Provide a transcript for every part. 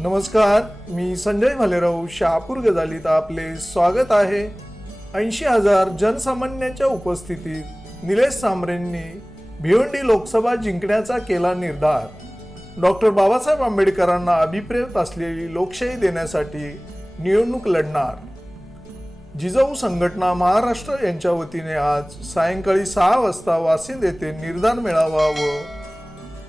नमस्कार, मी संजय भालेराव शहापूर गजालीत आपले स्वागत आहे। 80,000 जनसामान्यांच्या उपस्थितीत निलेश सांबरेंनी भिवंडी लोकसभा जिंकण्याचा केला निर्धार। डॉक्टर बाबासाहेब आंबेडकरांना अभिप्रेत असलेली लोकशाही देण्यासाठी निवडणूक लढणार। जिजाऊ संघटना महाराष्ट्र यांच्या वतीने आज सायंकाळी 6 वाजता वासिंद येथे निर्धार मेळावा व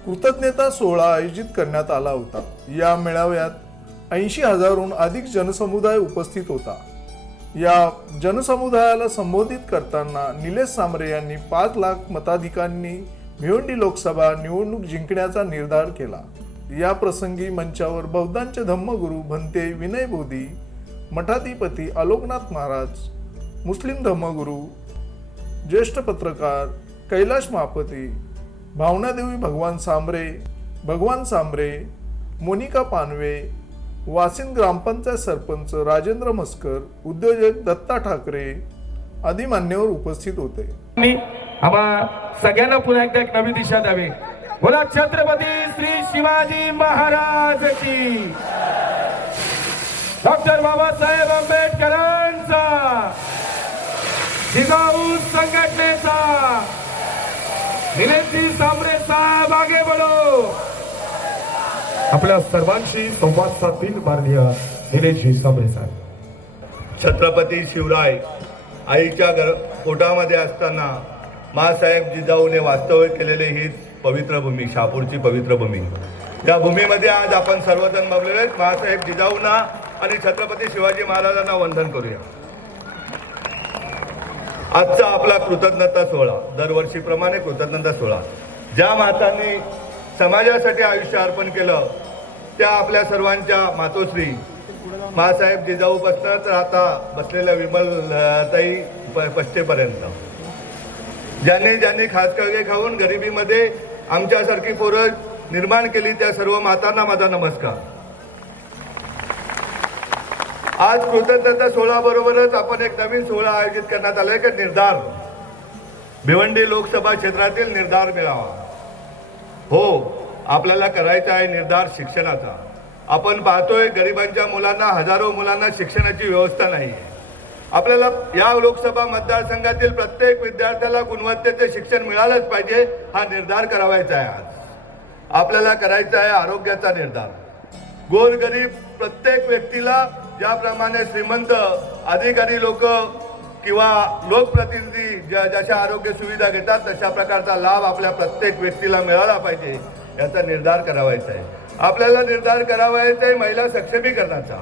कृतज्ञता सोहळा आयोजित करण्यात आला होता। या मेळाव्यात 80,000हून अधिक जनसमुदाय उपस्थित होता। या जनसमुदायाला संबोधित करताना निलेश सांबरे यांनी 5 लाख मताधिकांनी भिवंडी लोकसभा निवडणूक जिंकण्याचा निर्धार केला। या प्रसंगी मंचावर बौद्धांचे धम्मगुरू भंते विनय बोधी, मठाधिपती आलोकनाथ महाराज, मुस्लिम धम्मगुरू, ज्येष्ठ पत्रकार कैलाश महापती, भावनादेवी भगवान सांबरे, मोनिका पानवे, वासिंद ग्रामपंचायत सरपंच राजेंद्र मस्कर, उद्योजक दत्ता ठाकरे आदी मान्यवर उपस्थित होते। आम्हा सगळ्यांना पुन्हा एकदा एक नवी दिशा द्यावी। बोला छत्रपती श्री शिवाजी महाराज की, डॉक्टर बाबासाहेब आंबेडकरांचा, जिजाऊ संघटनेचा, निलेश सांबरे साहेब आगे बढो। आपल्या सर्वांशी संवाद साधतील माननीय निलेश सांबरे साहेब। छत्रपती शिवराय आईच्या पोटामध्ये असताना माँसाहेब जिजाऊने वास्तव्य केलेले ही पवित्र भूमी, शहापूरची पवित्र भूमी। त्या भूमीमध्ये आज आपण सर्वजण बसलेले आहेत। माँसाहेब जिजाऊंना आणि छत्रपती शिवाजी महाराजांना वंदन करूया। आजचा आपला कृतज्ञता सोहळा, दरवर्षीप्रमाणे कृतज्ञता सोहळा, ज्या मातांनी समाजासाठी आयुष्य अर्पण केलं त्या आपल्या सर्वांच्या मातोश्री माँसाहेब जिजाऊपासून तर आता बसलेल्या विमलताई पश्चेपर्यंत ज्यांनी खासकळगे खाऊन गरिबीमध्ये आमच्यासारखी पोरं निर्माण केली त्या सर्व मातांना माझा नमस्कार। आज कृतज्ञता सोहळा बरोबरच आपण एक नवीन सोहळा आयोजित करण्यात आलाय की निर्धार, भिवंडी लोकसभा क्षेत्रातील निर्धार मेळावा। हो, आपल्याला करायचा आहे निर्धार शिक्षणाचा। आपण पाहतोय गरिबांच्या मुलांना, हजारो मुलांना शिक्षणाची व्यवस्था नाही। आपल्याला या लोकसभा मतदारसंघातील प्रत्येक विद्यार्थ्याला गुणवत्तेचे शिक्षण मिळालंच पाहिजे, हा निर्धार करावायचा आहे। आज आपल्याला करायचा आहे आरोग्याचा निर्धार। गोरगरीब प्रत्येक व्यक्तीला, ज्याप्रमाणे श्रीमंत अधिकारी लोक किंवा लोकप्रतिनिधी जशा आरोग्य सुविधा घेतात तशा प्रकारचा लाभ आपल्या प्रत्येक व्यक्तीला मिळाला पाहिजे, याचा निर्धार करावायचा आहे। आपल्याला निर्धार करावायचा आहे महिला सक्षमीकरणाचा।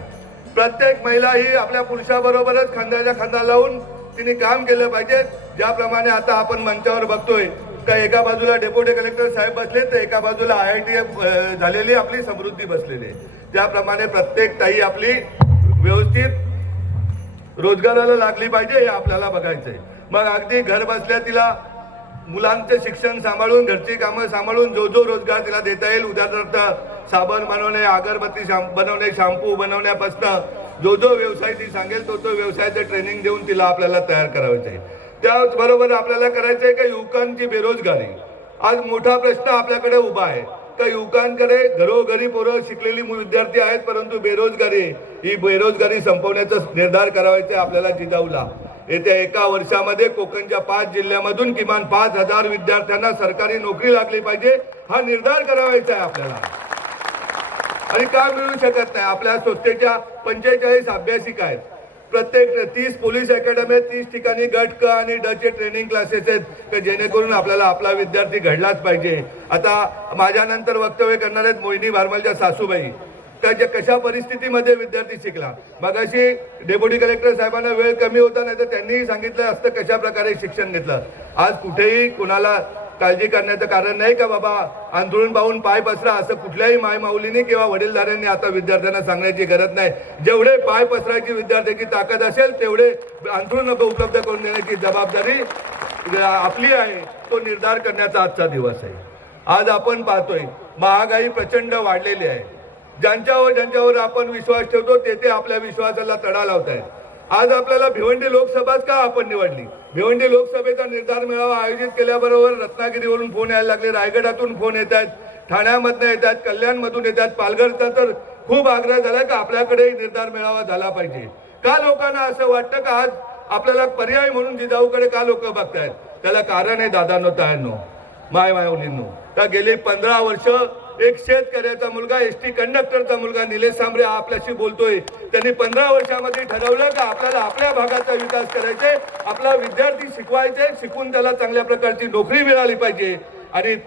प्रत्येक महिला ही आपल्या पुरुषाबरोबरच खांद्याच्या खांदा लावून तिने काम केलं पाहिजे। ज्याप्रमाणे आता आपण मंचावर बघतोय का एका बाजूला डेप्युटी कलेक्टर साहेब बसले तर एका बाजूला IIT झालेली आपली समृद्धी बसलेली, त्याप्रमाणे प्रत्येक ताई आपली व्यवस्थित रोजगाराला लागली पाहिजे, हे आपल्याला बघायचंय। मग अगदी घर बसल्या तिला मुलांचे शिक्षण सांभाळून, घरची कामं सांभाळून जो रोजगार तिला देता येईल, उदाहरणार्थ साबण बनवणे, अगरबत्ती बनवणे, शॅम्पू बनवण्यापासून जो व्यवसाय ती सांगेल तो व्यवसायाचे ट्रेनिंग देऊन तिला आपल्याला तयार करायचं आहे। त्याचबरोबर आपल्याला करायचं आहे की युवकांची बेरोजगारी आज मोठा प्रश्न आपल्याकडे उभा आहे। तर युवकांकडे घरोघरी पोरं शिकलेली विद्यार्थी आहेत, परंतु ही बेरोजगारी संपवण्याचा निर्धार करायचा आपल्याला जिजाऊला। येत्या एका वर्षामध्ये कोकणच्या 5 जिल्ह्यामधून किमान 5,000 विद्यार्थ्यांना सरकारी नोकरी लागली पाहिजे, हा निर्धार करायचा आहे आपल्याला। आणि का मिळू शकत नाही? आपल्या संस्थेच्या 45 अभ्यासिका आहेत, प्रत्येक 30 पोलीस अकॅडमी, 30 ठिकाणी गट क आणि ड चे ट्रेनिंग क्लासेस आहेत, की जेणेकरून आपल्याला आपला विद्यार्थी घडलाच पाहिजे। आता माझ्यानंतर वक्तव्य करणार आहेत मोहिनी भारमलच्या सासूबाई, त्या कशा परिस्थितीमध्ये विद्यार्थी शिकला। मगाशी डेप्युटी कलेक्टर साहेबांना वेळ कमी होता, नाही तर त्यांनीही सांगितलं असतं कशा प्रकारे शिक्षण घेतलं। आज कुठेही कुणाला काळजी करण्याचं कारण नाही का बाबा अंथरूण पाहून पाय पसरा, असं कुठल्याही मायमाऊलीने किंवा वडीलधाऱ्यांनी आता विद्यार्थ्यांना सांगण्याची गरज नाही। जेवढे पाय पसरायची विद्यार्थ्याची ताकद असेल तेवढे अंथरूण उपलब्ध करून देण्याची जबाबदारी आपली आहे, तो निर्धार करण्याचा आजचा दिवस आहे। आज आपण पाहतोय महागाई प्रचंड वाढलेली आहे, ज्यांच्यावर आपण विश्वास ठेवतो ते आपल्या विश्वासाला तडा लावत आहेत। आज आपल्याला भिवंडी लोकसभाच का आपण निवडली? भिवंडी लोकसभेचा निर्धार मेळावा आयोजित केल्याबरोबर रत्नागिरीवरून फोन यायला लागले, रायगडातून फोन येत आहेत, ठाण्यामधून येतात, कल्याणमधून येतात, पालघरचा तर खूप आग्रह झाला की आपल्याकडे निर्धार मेळावा झाला पाहिजे. का लोकांना असं वाटतं का आज आपल्याला पर्याय म्हणून जिजाऊकडे का लोक बघतायत? त्याला कारण आहे दादांनो, तायांनो, मायमाऊलींनो. का गेली 15 वर्ष एक शेतकऱ्याचा मुलगा, एसटी कंडक्टरचा मुलगा निलेश सांबरे आपल्याशी बोलतोय. त्यांनी 15 वर्षामध्ये ठरवलं का आपल्याला आपल्या भागाचा विकास करायचा, आपला विद्यार्थी शिकवायचे, शिकून त्याला चांगल्या प्रकारची नोकरी मिळाली पाहिजे. आणि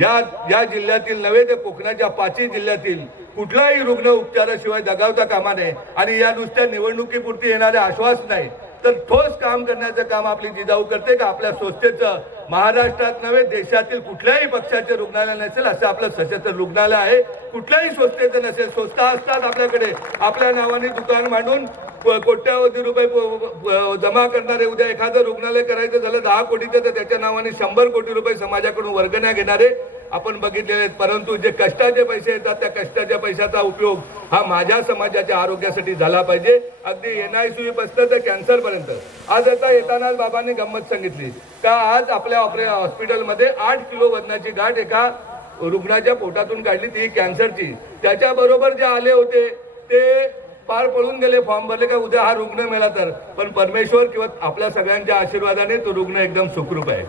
या जिल्ह्यातील नव्हे ते कोकणाच्या 5 जिल्ह्यातील कुठलाही रुग्ण उपचाराशिवाय दगावता कामा नये. आणि या नुसत्या निवडणुकीपुरती येणारे आश्वासन नाही तर ठोस काम करण्याचं काम आपली जिजाऊ करते. का आपल्या संस्थेचं महाराष्ट्रात नव्हे देशातील कुठल्याही पक्षाचे रुग्णालय नसेल असं आपलं सशस्त्र रुग्णालय आहे. कुठल्याही संस्थेचं नसेल, संस्था असतात आपल्याकडे आपल्या नावाने दुकान मांडून कोट्यावधी रुपये जमा करणारे. उद्या एखादं रुग्णालय करायचं झालं 10 कोटीचं तर त्याच्या नावाने 100 कोटी रुपये समाजाकडून वर्गण्या घेणारे आपण बघितलेले आहेत. परंतु जे कष्टाचे पैसे येतात त्या कष्टाच्या पैशाचा उपयोग हा माझ्या समाजाच्या आरोग्यासाठी झाला पाहिजे. अगदी NICU पासून तर कॅन्सर पर्यंत. आज आता येतानाच बाबांनी गंमत सांगितली का आज आपल्या हॉस्पिटलमध्ये 8 किलो वजनाची गाठ एका रुग्णाच्या पोटातून काढली, ती कॅन्सरची. त्याच्याबरोबर जे आले होते ते पार पळून गेले, फॉर्म भरले का उद्या हा रुग्ण मेला तर. पण परमेश्वर किंवा आपल्या सगळ्यांच्या आशीर्वादाने तो रुग्ण एकदम सुखरूप आहे.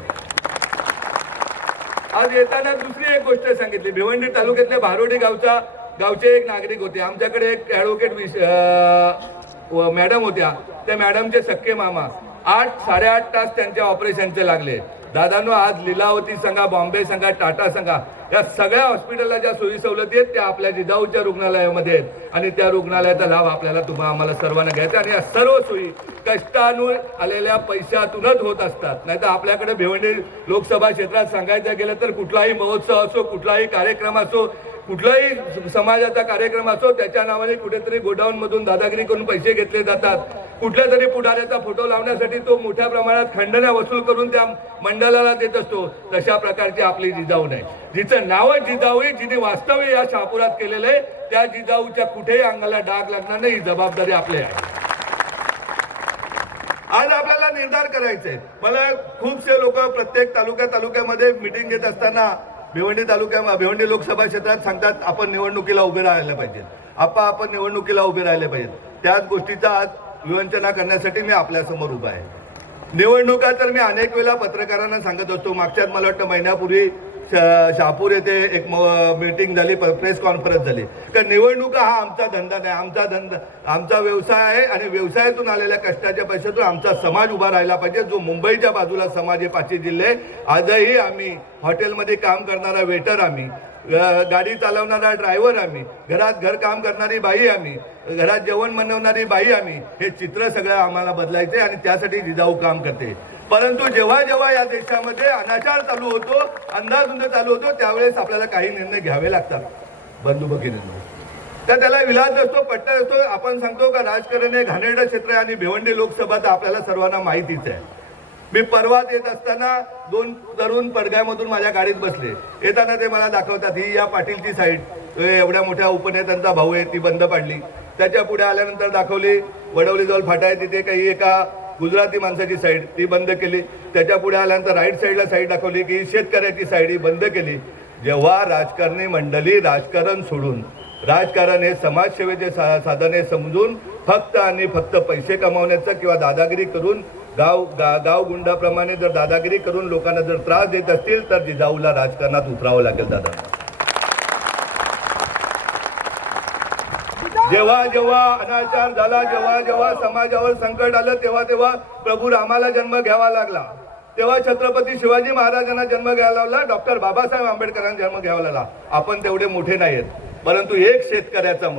आज येताना दुसरी एक गोष्ट सांगितली. भिवंडी तालुक्यातल्या भारोडी गावचे एक नागरिक होते. आमच्याकडे एक ॲडव्होकेट मॅडम होत्या. त्या मॅडमचे सख्खे मामा 8-8.5 तास त्यांच्या ऑपरेशनचे लागले. दादांनो, आज लीलावती सांगा, बॉम्बे सांगा, टाटा सांगा, या सगळ्या हॉस्पिटलला ज्या सोयी सवलती आहेत त्या आपल्या जिजाऊच्या रुग्णालयामध्ये आहेत. आणि त्या रुग्णालयाचा लाभ आपल्याला आम्हाला सर्वांना घ्यायचा. आणि या सर्व सोयी कष्टानं आलेल्या पैशातूनच होत असतात. नाहीतर आपल्याकडे भिवंडी लोकसभा क्षेत्रात सांगायचं गेलं तर कुठलाही महोत्सव असो, कुठलाही कार्यक्रम असो, कुठलाही समाजाचा कार्यक्रम असो, त्याच्या नावाने कुठेतरी गोडाऊन मधून दादागिरी करून पैसे घेतले जातात. कुठल्या तरी पुढाऱ्याचा फोटो लावण्यासाठी तो मोठ्या प्रमाणात खंडण्या वसूल करून त्या मंडळाला देत असतो. तशा प्रकारची आपली जिजाऊ नाही. जिचं नावच जिजाऊ आहे, जिने वास्तव्य या शहापुरात केलेलं आहे, त्या जिजाऊच्या कुठेही अंगाला डाग लागणार नाही. ही जबाबदारी आपली आहे. आज आपल्याला निर्धार करायचे. मला खूपसे लोक प्रत्येक तालुक्यामध्ये मिटिंग घेत असताना भिवंडी लोकसभा क्षेत्रात सांगतात आपण निवडणुकीला उभे राहायला पाहिजे, आपण निवडणुकीला उभे राहिले पाहिजे. त्याच गोष्टीचा आज विवंचना करण्यासाठी मी आपल्या समोर उभा आहे. निवडणुका तर मी अनेक वेळा पत्रकारांना सांगत असतो. मागच्याच मला वाटतं महिन्यापूर्वी शहापूर येथे एक मीटिंग झाली, प्रेस कॉन्फरन्स झाली. कारण निवडणुका हा आमचा धंदा नाही, आमचा व्यवसाय आहे. आणि व्यवसायातून आलेल्या कष्टाच्या पैशातून आमचा समाज उभा राहिला पाहिजे. जो मुंबईच्या बाजूला समाज आहे 5 जिल्हे. आजही आम्ही हॉटेलमध्ये काम करणारा वेटर, आम्ही गाडी चालवणारा ड्रायव्हर, आम्ही घरात घर काम करणारी बाई, आम्ही घरात जेवण बनवणारी बाई, आम्ही हे चित्र सगळं आम्हाला बदलायचे. आणि त्यासाठी जिजाऊ काम करते. परंतु जेव्हा जेव्हा या देशामध्ये अनाचार चालू होतो, अंधाधुंद चालू होतो, त्यावेळेस आपल्याला काही निर्णय घ्यावे लागतात. बंधुभगिनींनो, तर त्याला विलास असतो, पट्टा असतो. आपण सांगतो का राजकारण हे घाणेरडं क्षेत्र आहे. आणि भिवंडी लोकसभा तर आपल्याला सर्वांना माहितीच आहे. मी परवात येत असताना 2 तरुण पडग्यामधून माझ्या गाडीत बसले. येताना ते मला दाखवतात ही या पाटीलची साईड, एवढ्या मोठ्या उपनेत्यांचा भाऊ आहे, ती बंद पाडली. त्याच्या पुढे आल्यानंतर दाखवली वडवलीजवळ फाटा आहे, तिथे काही एका गुजराती माणसाची साईड, ती बंद केली. त्याच्या पुढे आल्यानंतर राईट साईडला साईड दाखवली की शेतकऱ्याची साईड, ही बंद केली. जेव्हा राजकारणी मंडळी राजकारण सोडून, राजकारण हे समाजसेवेचे साधन हे समजून फक्त आणि फक्त पैसे कमावण्याचं किंवा दादागिरी करून गाव गुंडाप्रमाणे जर दादागिरी करून लोकांना जर त्रास देत असतील तर जिजाऊला राजकारणात उतरावं लागेल. दादा, जेव्हा जेव्हा अनाचार झाला, जेव्हा जेव्हा समाजावर संकट आलं, तेव्हा प्रभू रामाला जन्म घ्यावा लागला. तेव्हा छत्रपती शिवाजी महाराजांना जन्म घ्यायला लागला, डॉक्टर बाबासाहेब आंबेडकरांना जन्म घ्यावा लागला. आपण तेवढे मोठे नाहीत. परंतु एक शेतकऱ्याचा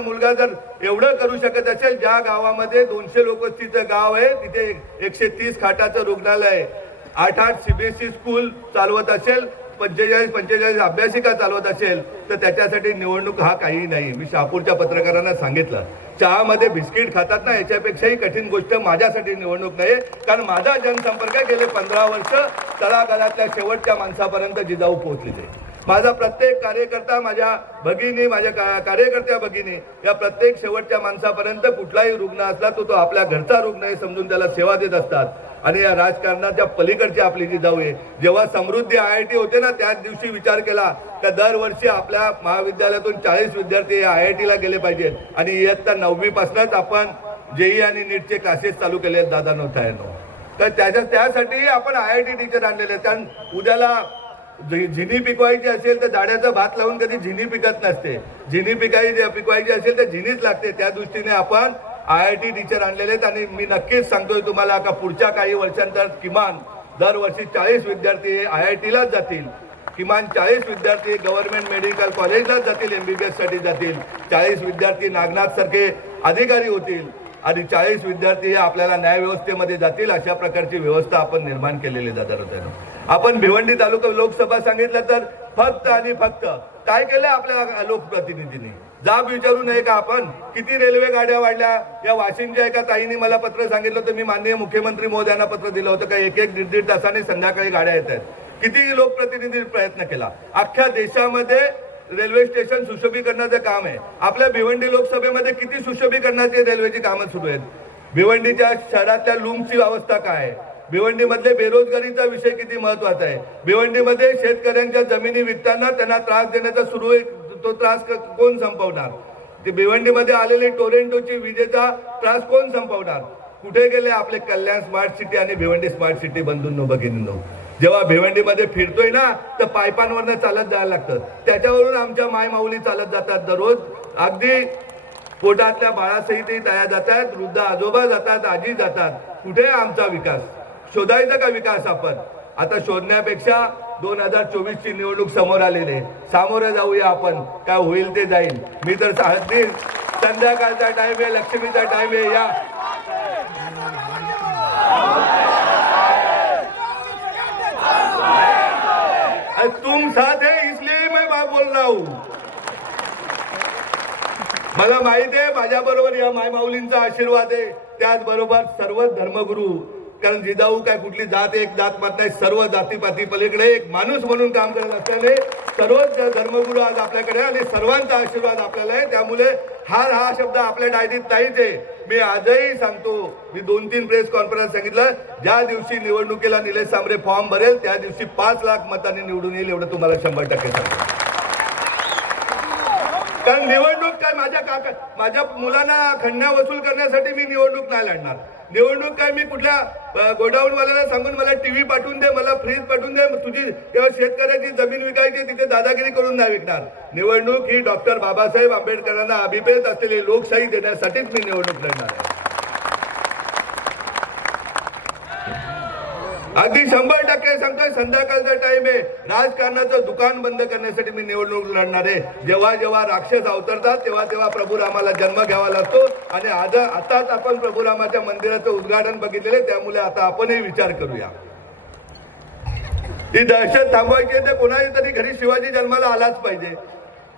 मुलगा जर एवढं करू शकत असेल, ज्या गावामध्ये 200 लोक तिथं गाव आहे, तिथे 130 खाटाचं रुग्णालय आहे, 8 CBSE स्कूल चालवत असेल, 45 अभ्यासिका चालवत असेल, तर त्याच्यासाठी निवडणूक हा काही नाही. मी शहापूरच्या पत्रकारांना सांगितलं, चहामध्ये बिस्किट खातात ना, याच्यापेक्षाही कठीण गोष्ट माझ्यासाठी निवडणूक नाही. कारण माझा जनसंपर्क गेले 15 वर्ष तळागाळातल्या शेवटच्या माणसापर्यंत जिजाऊ पोहोचलेले. माझा प्रत्येक कार्यकर्ता, माझ्या भगिनी, माझ्या कार्यकर्त्या भगिनी, या प्रत्येक शेवटच्या माणसापर्यंत कुठलाही रुग्ण असला तो आपल्या घरचा रुग्ण आहे समजून त्याला सेवा देत असतात. आणि या राजकारणाच्या पलीकडची आपली जी जाऊ आहे, जेव्हा समृद्धी IIT होते ना त्याच दिवशी विचार केला तर दरवर्षी आपल्या महाविद्यालयातून 40 विद्यार्थी IIT ला गेले पाहिजेत. आणि इयत्ता 9वी पासूनच आपण JEE आणि नीटचे क्लासेस चालू केले आहेत दादा नव्हता. तर त्यासाठी आपण IIT टीचर आणलेले आहेत. कारण उद्याला झिनी पिकवायची असेल तर जाड्याचा भात लावून कधी झिनी पिकत नसते. झिनी पिकवायची असेल तर झिनीच लागते. त्या दृष्टीने आपण IIT टीचर आणलेले आहेत. आणि मी नक्कीच सांगतोय तुम्हाला का पुढच्या काही वर्षांतर किमान दरवर्षी 40 विद्यार्थी IIT लाच जातील. किमान 40 विद्यार्थी गव्हर्नमेंट मेडिकल कॉलेजलाच जातील, MBBS साठी जातील. 40 विद्यार्थी नागनाथ सारखे अधिकारी होतील आणि 40 विद्यार्थी हे आपल्याला न्याय व्यवस्थेमध्ये जातील. अशा प्रकारची व्यवस्था आपण निर्माण केलेली जातात. आपण भिवंडी तालुका लोकसभा सांगितलं तर फक्त आणि फक्त काय केलं आपल्या लोकप्रतिनिधींनी? जाब विचारू नये का आपण? किती रेल्वे गाड्या वाढल्या? या वाशिमच्या एका ताईने मला पत्र सांगितलं होतं, मी माननीय मुख्यमंत्री महोदयांना पत्र दिलं होतं का 1-1, 1.5 तासाने संध्याकाळी गाड्या येत आहेत. किती लोकप्रतिनिधी प्रयत्न केला. अख्ख्या देशामध्ये रेल्वे स्टेशन सुशोभीकरणाचं काम आहे. आपल्या भिवंडी लोकसभेमध्ये किती सुशोभीकरणाची रेल्वेची कामं सुरू आहेत. भिवंडीच्या शहरातल्या लूमची अवस्था काय आहे? भिवंडीमधले बेरोजगारीचा विषय किती महत्वाचा आहे. भिवंडीमध्ये शेतकऱ्यांच्या जमिनी विकताना त्यांना त्रास देण्याचा सुरू आहे, तो त्रास कोण संपवणार? ते भिवंडीमध्ये आलेले टोरेंटोची विजेचा त्रास कोण संपवणार? कुठे गेले आपले कल्याण स्मार्ट सिटी आणि भिवंडी स्मार्ट सिटी बंधूंनो भगिनींनो? जेव्हा भिवंडीमध्ये फिरतोय ना तर पायपांवरनं चालत जायला लागतं. त्याच्यावरून आमच्या माय माऊली चालत जातात दररोज. अगदी पोटातल्या बाळासहितही तयार जातात, वृद्ध आजोबा जातात, आजी जातात. कुठे आमचा विकास? शोधायचा का विकास आपण? आता शोधण्यापेक्षा 2024ची निवडणूक समोर आलेली, सामोरं जाऊया आपण. काय होईल ते जाईल. मी तर अगदी संध्याकाळचा टाइम आहे, लक्ष्मीचा टाइम आहे. या तुम साथ है इसलिए मैं बोल रहा हूं. मला माहिती आहे माझ्या बरोबर या माय माऊलींचा आशीर्वाद आहे. त्याचबरोबर सर्व धर्मगुरू, कारण जिजाऊ काय कुठली जात एक जात मात नाही, सर्व जातीपाती पलीकडे एक माणूस म्हणून काम करत असल्याने सर्वच धर्मगुरू आज आपल्याकडे आणि सर्वांचा आशीर्वाद आपल्याला आहे. त्यामुळे हा शब्द आपल्या डायरीत नाहीच आहे. मी आजही सांगतो, मी 2-3 प्रेस कॉन्फरन्स सांगितलं, ज्या दिवशी निवडणुकीला निलेश सांबरे फॉर्म भरेल त्या दिवशी 5 लाख मतांनी निवडून येईल एवढं तुम्हाला 100% सांगतो. कारण निवडणूक काय माझ्या मुलांना खंडण्या वसूल करण्यासाठी मी निवडणूक नाही लढणार. निवडणूक काय मी कुठल्या गोडाऊनवाल्याला सांगून मला टीव्ही पाठवून दे, मला फ्रीज पाठवून दे, तुझी शेतकऱ्याची जमीन विकायची तिथे दादागिरी करून नाही विकणार. निवडणूक ही डॉक्टर बाबासाहेब आंबेडकरांना अभिप्रेत असलेली लोकशाही देण्यासाठीच मी निवडणूक लढणार आहे. अगदी 100% सांगतोय. संध्याकाळचा टाइम आहे. राजकारणाचं दुकान बंद करण्यासाठी मी निवडणूक लढणार आहे. जेव्हा जेव्हा राक्षस अवतरतात तेव्हा तेव्हा प्रभू रामाला जन्म घ्यावा लागतो. आणि आताच आपण प्रभू रामाच्या मंदिराचं उद्घाटन बघितलेले, त्यामुळे आता आपणही विचार करूया. ही दहशत थांबवायची आहे तर कोणाही तरी घरी शिवाजी जन्माला आलाच पाहिजे.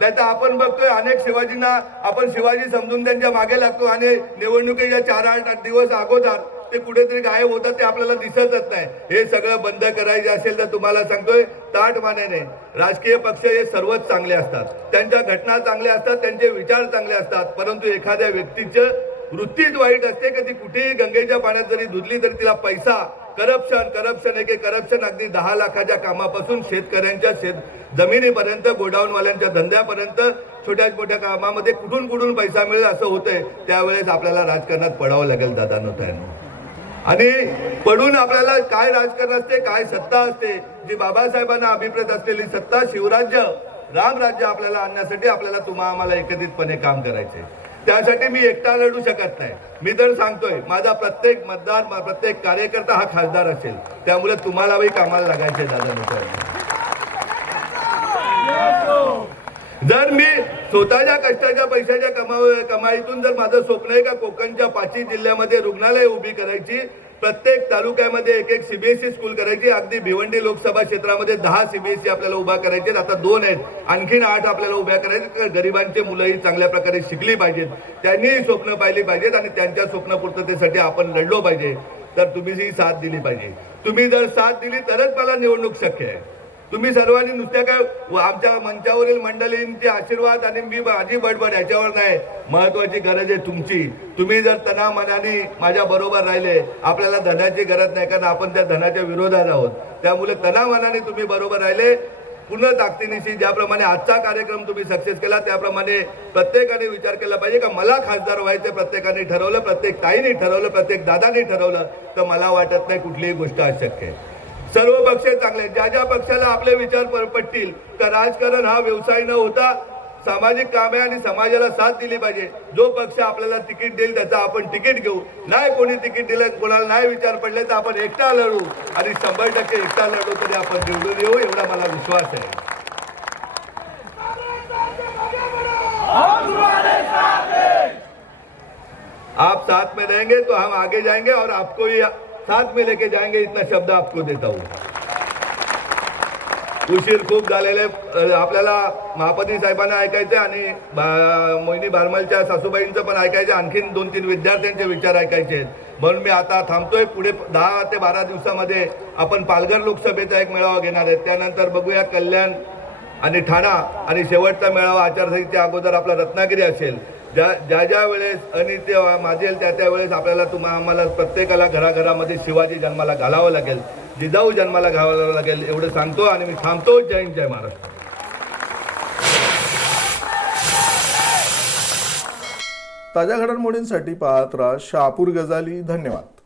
नाही तर आपण बघतोय अनेक शिवाजींना आपण शिवाजी समजून त्यांच्या मागे लागतो आणि निवडणुकीच्या 4-8 दिवस अगोदर ते कुठेतरी गायब होतात, ते आपल्याला दिसतच नाही. हे सगळं बंद करायचे असेल तर तुम्हाला सांगतोय ताट मानेने राजकीय पक्ष हे सर्वच चांगले असतात, त्यांच्या घटना चांगल्या असतात, त्यांचे विचार चांगले असतात. परंतु एखाद्या व्यक्तीचं वृत्तीच वाईट असते की ती कुठेही गंगेच्या पाण्यात जरी धुतली तरी तिला पैसा, करप्शन अगदी 10 लाखाच्या कामापासून शेतकऱ्यांच्या जमिनीपर्यंत, गोडाऊनवाल्यांच्या धंद्यापर्यंत, छोट्या मोठ्या कामामध्ये कुठून पैसा मिळेल असं होतंय. त्यावेळेस आपल्याला राजकारणात पडावं लागेल दादा नव्हतं. आणि पडून आपल्याला काय राजकारण असते, काय सत्ता असते, जी बाबासाहेबांना अभिप्रेत असलेली सत्ता, शिवराज्य, रामराज्य आपल्याला आणण्यासाठी आपल्याला आम्हाला एकत्रितपणे काम करायचे. त्यासाठी मी एकटा लढू शकत नाही. मी तर सांगतोय माझा प्रत्येक मतदार, प्रत्येक कार्यकर्ता हा खासदार असेल. त्यामुळे तुम्हालाही कामाला लागायचे दादा. जर मी स्वतःच्या कष्टाच्या पैशाच्या कमाईतून जर माझं स्वप्न आहे का कोकणच्या 5 जिल्ह्यामध्ये रुग्णालय उभी करायची, प्रत्येक तालुक्यामध्ये एक CBSE स्कूल करायची, अगदी भिवंडी लोकसभा क्षेत्रामध्ये 10 CBSE आपल्याला उभा करायचे, आता 2 आहेत, आणखीन 8 आपल्याला उभ्या करायचे. गरिबांची मुलंही चांगल्या प्रकारे शिकली पाहिजेत, त्यांनीही स्वप्न पाहिली पाहिजेत आणि त्यांच्या स्वप्नपूर्ततेसाठी आपण लढलो पाहिजे. तर तुम्हीही साथ दिली पाहिजे. तुम्ही जर साथ दिली तरच मला निवडणूक शक्य आहे. तुम्ही सर्वांनी नुसत्या काय आमच्या मंचावरील मंडळींचे आशीर्वाद आणि मी माझी बडबड याच्यावर नाही, महत्वाची गरज आहे तुमची. तुम्ही जर तना मनाने माझ्या बरोबर राहिले, आपल्याला धनाची गरज नाही, कारण आपण त्या धनाच्या विरोधात आहोत. त्यामुळे तना मनाने तुम्ही बरोबर राहिले, पूर्ण ताकदीनिशी ज्याप्रमाणे आजचा कार्यक्रम तुम्ही सक्सेस केला त्याप्रमाणे प्रत्येकाने विचार केला पाहिजे का मला खासदार व्हायचे प्रत्येकाने ठरवलं, प्रत्येक ताईने ठरवलं, प्रत्येक दादाने ठरवलं, तर मला वाटत नाही कुठलीही गोष्ट अशक्य आहे. सर्व पक्ष चांगले, ज्या ज्या पक्षाला आपले विचार पटतील, तर राजकारण हा व्यवसाय न होता सामाजिक काम आहे आणि समाजाला साथ दिली पाहिजे. जो पक्ष आपल्याला तिकीट देईल त्याचा आपण तिकीट घेऊ. नाही कोणी तिकीट दिलं, कोणाला नाही विचार पडले तर आपण एकटा लढू आणि 100% एकटा लढू तरी आपण निवडून येऊ, एवढा मला विश्वास आहे. आप साथ में रहेंगे तो हम आगे जाएंगे और आपको ही साथ में लेके जाएंगे, इतना शब्द आपको देता हूँ. उशीर खूप झालेले, आपल्याला महापती साहेबांना ऐकायचे आणि मोहिनी बारमलच्या सासूबाईंचं पण ऐकायचं, आणखीन 2-3 विद्यार्थ्यांचे विचार ऐकायचे आहेत. म्हणून मी आता थांबतोय. पुढे 10 ते 12 दिवसामध्ये आपण पालघर लोकसभेचा एक मेळावा घेणार आहे. त्यानंतर बघूया कल्याण आणि ठाणा आणि शेवटचा मेळावा आचारसंहितेच्या अगोदर आपला रत्नागिरी असेल. ज्या वेळेस अनित्य माजेल त्या वेळेस आपल्याला आम्हाला प्रत्येकाला घराघरामध्ये शिवाजी जन्माला घालावं लागेल, जिजाऊ जन्माला घालावं लागेल, एवढं सांगतो आणि मी थांबतो. जय हिंद, जय महाराष्ट्र. ताज्या घडामोडींसाठी पाहत राहा शहापूर गजाली. धन्यवाद.